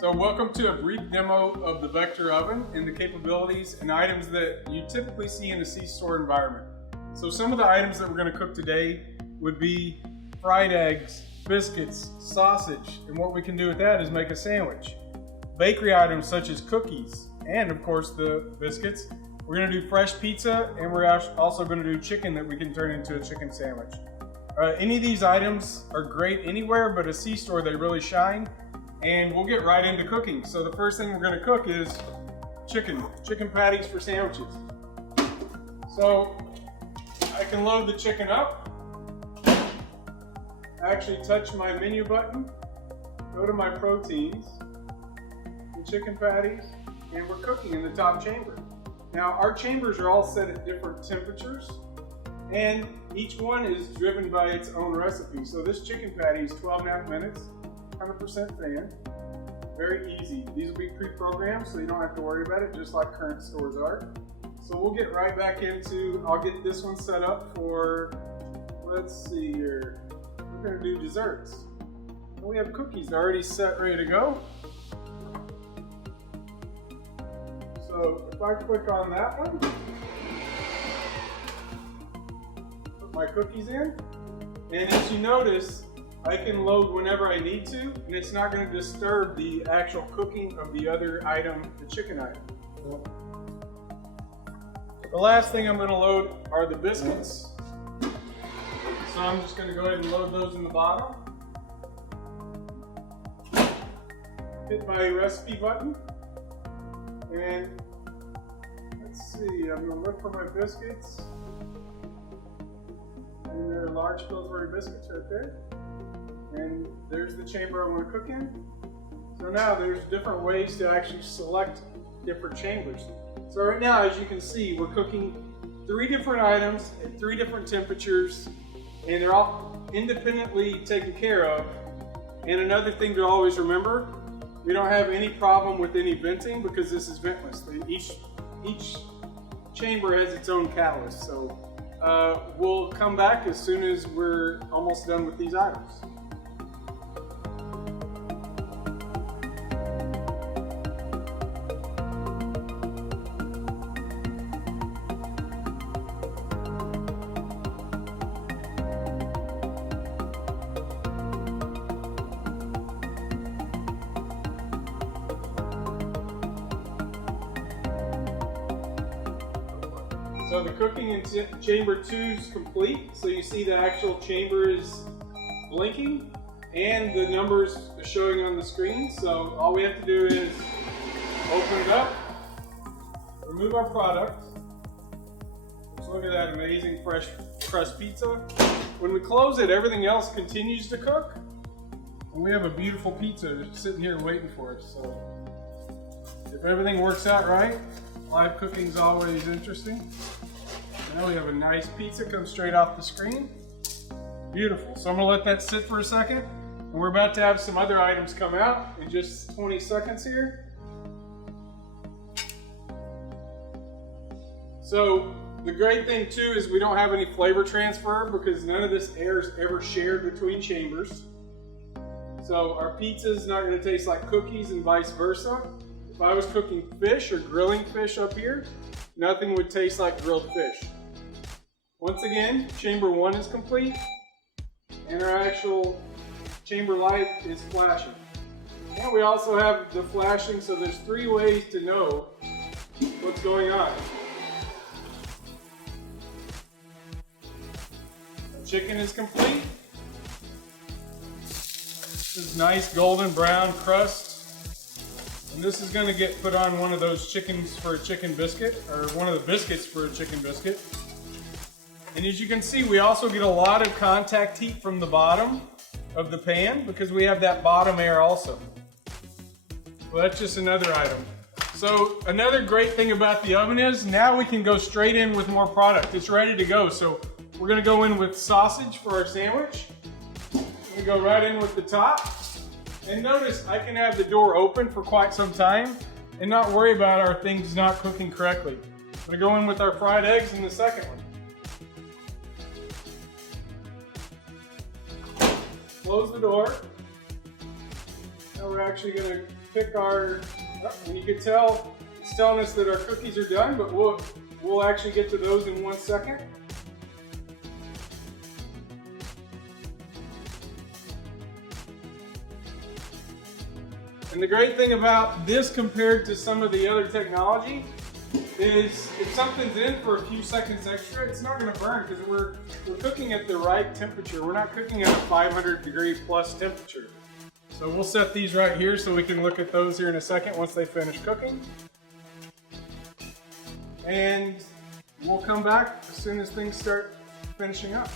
So welcome to a brief demo of the Vector oven and the capabilities and items that you typically see in a C-store environment. So some of the items that we're going to cook today would be fried eggs, biscuits, sausage, and what we can do with that is make a sandwich. Bakery items such as cookies and of course the biscuits. We're going to do fresh pizza, and we're also going to do chicken that we can turn into a chicken sandwich. Any of these items are great anywhere, but a C-store they really shine. And we'll get right into cooking. So the first thing we're going to cook is chicken patties for sandwiches. So I can load the chicken up. I actually touch my menu button, go to my proteins, the chicken patties, and we're cooking in the top chamber. Now our chambers are all set at different temperatures, and each one is driven by its own recipe. So this chicken patty is 12.5 minutes. 100% fan. Very easy. These will be pre-programmed, so you don't have to worry about it, just like current stores are. So we'll get right back into, I'll get this one set up for, let's see here. We're going to do desserts. And we have cookies already set, ready to go. So if I click on that one, put my cookies in, and as you notice, I can load whenever I need to, and it's not going to disturb the actual cooking of the other item, the chicken item. The last thing I'm going to load are the biscuits. So I'm just going to go ahead and load those in the bottom. Hit my recipe button, and let's see, I'm going to look for my biscuits. And there are large Pillsbury biscuits right there. And there's the chamber I want to cook in. So now there's different ways to actually select different chambers. So right now, as you can see, we're cooking 3 different items at 3 different temperatures, and they're all independently taken care of. And another thing to always remember, we don't have any problem with any venting because this is ventless. Each chamber has its own catalyst. So we'll come back as soon as we're almost done with these items. So the cooking in chamber 2 is complete. So you see the actual chamber is blinking and the numbers are showing on the screen. So all we have to do is open it up, remove our product. Let's look at that amazing fresh crust pizza. When we close it, everything else continues to cook. And we have a beautiful pizza sitting here waiting for us. So if everything works out right, live cooking is always interesting. Now we have a nice pizza come straight off the screen. Beautiful. So I'm going to let that sit for a second. And we're about to have some other items come out in just 20 seconds here. So the great thing too is we don't have any flavor transfer because none of this air is ever shared between chambers. So our pizza is not going to taste like cookies and vice versa. If I was cooking fish or grilling fish up here, nothing would taste like grilled fish. Once again, chamber 1 is complete, and our actual chamber light is flashing. And we also have the flashing, so there's 3 ways to know what's going on. The chicken is complete. This is nice golden brown crust. And this is going to get put on one of those chickens for a chicken biscuit, or one of the biscuits for a chicken biscuit. And as you can see, we also get a lot of contact heat from the bottom of the pan because we have that bottom air also. Well, that's just another item. So another great thing about the oven is now we can go straight in with more product. It's ready to go. So we're going to go in with sausage for our sandwich. We go right in with the top. And notice I can have the door open for quite some time and not worry about our things not cooking correctly. I'm going to go in with our fried eggs in the second one. Close the door. Now we're actually going to pick our, you can tell it's telling us that our cookies are done, but we'll actually get to those in 1 second. And the great thing about this compared to some of the other technology is if something's in for a few seconds extra, it's not going to burn because we're cooking at the right temperature. We're not cooking at a 500-degree plus temperature. So we'll set these right here so we can look at those here in a second once they finish cooking. And we'll come back as soon as things start finishing up.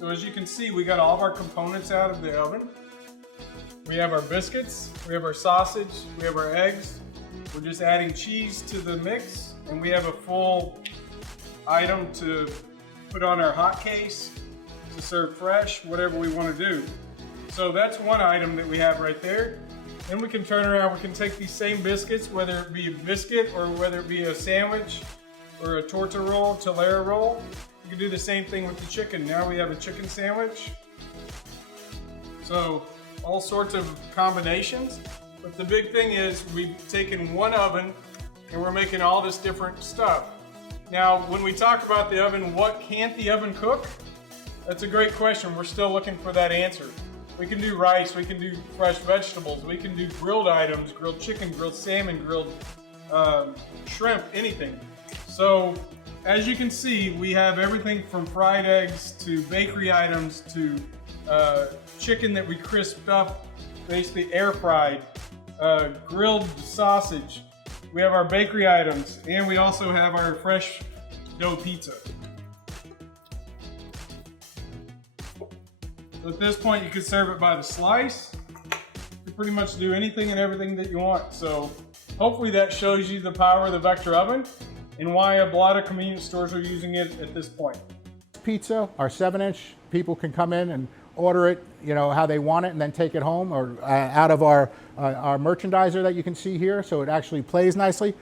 So as you can see, we got all of our components out of the oven. We have our biscuits, we have our sausage, we have our eggs. We're just adding cheese to the mix, and we have a full item to put on our hot case to serve fresh, whatever we want to do. So that's one item that we have right there. Then we can turn around, we can take these same biscuits, whether it be a biscuit or whether it be a sandwich or a torta roll, telera roll. We can do the same thing with the chicken. Now we have a chicken sandwich. So all sorts of combinations. But the big thing is we've taken one oven and we're making all this different stuff. Now, when we talk about the oven, what can't the oven cook? That's a great question. We're still looking for that answer. We can do rice, we can do fresh vegetables, we can do grilled items, grilled chicken, grilled salmon, grilled shrimp, anything. So as you can see, we have everything from fried eggs to bakery items to chicken that we crisped up, basically air fried, grilled sausage. We have our bakery items, and we also have our fresh dough pizza. So at this point, you can serve it by the slice. You can pretty much do anything and everything that you want. So hopefully that shows you the power of the Vector oven and why a lot of convenience stores are using it at this point. Pizza, our 7-inch, people can come in and order it, you know, how they want it, and then take it home or out of our merchandiser that you can see here. So it actually plays nicely.